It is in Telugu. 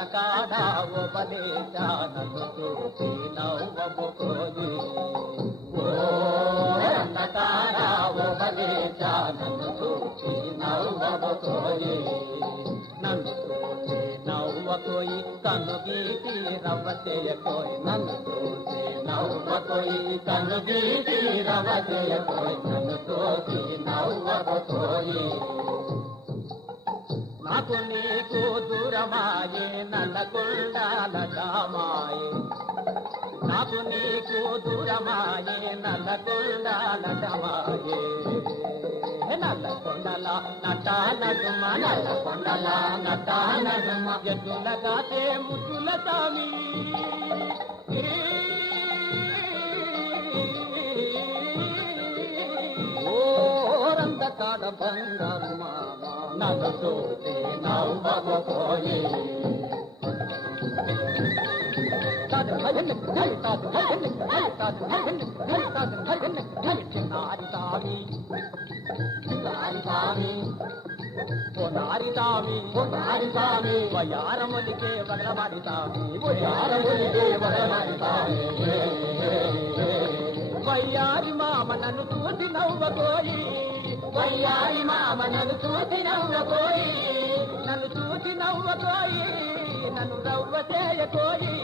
నందకాడా ఉపదేశా నన్ను చూసి నవ్వబోయి నందకాడా ఉపదేశా నన్ను చూసి నవ్వబోయి నన్ను చూసి నవ్వకోయి కన్ను గీటి రవ్వ చేయకోయి నన్ను చూసి నవ్వకోయి కన్ను గీటి రవ్వ చేయకోయి నన్ను చూసి నవ్వబోయి నాకు నీకు దూరమాయే నల్లకొండాల దామాయే నాకు నీకు దూరమాయే నల్లకొండాల దామాయే నల్లకొండల నట నడుమ నల్లకొండల నట నడుమ ఎద్దుల కాసే ముద్దుల స్వామి రందకాడ బంగారు మామ నన్ను చూసి నవ్వబోయి వయారములికే వగలమాడి సామి వయారములికే వగలమాడి సామి వయ్యారి మామ నన్ను చూసి నవ్వబోయి వయ్యారి మామ నన్ను చూసి నవ్వబోయి నన్ను చూసి నవ్వబోయి నన్ను నవ్వ చేయబోయి